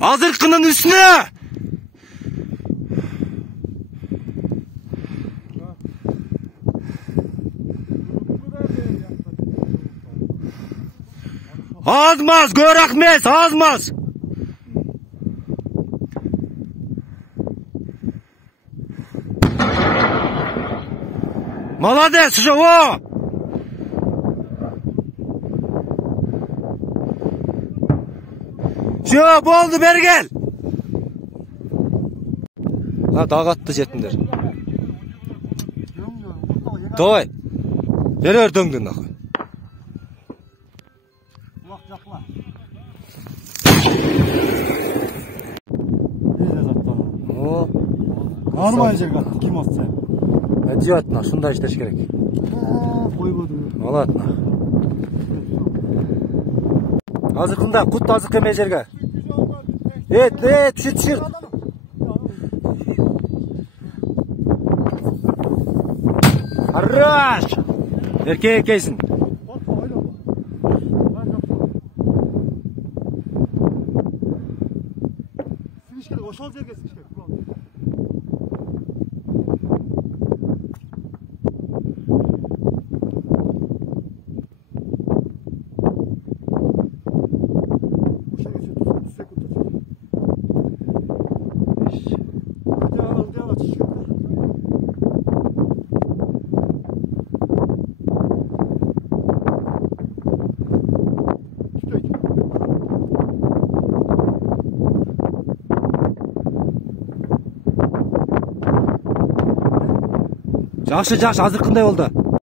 Azırkının üstüne. Azmaz, görakmez, azmaz. Молодец, уже o. Şu oldu, beri gel. Ha, dağ attı jettiler. Davay. Beri döndün nakı. O. Normal жерге аттı, kim atsa. Әдже атына, шундай іштеш керек. Қойбады. Ал атына. Азырқында, құтты азық емей жерге. Түшір. Араш! Еркейсің. Ошол жерге сишкек. Жақшы, азырқындай болды.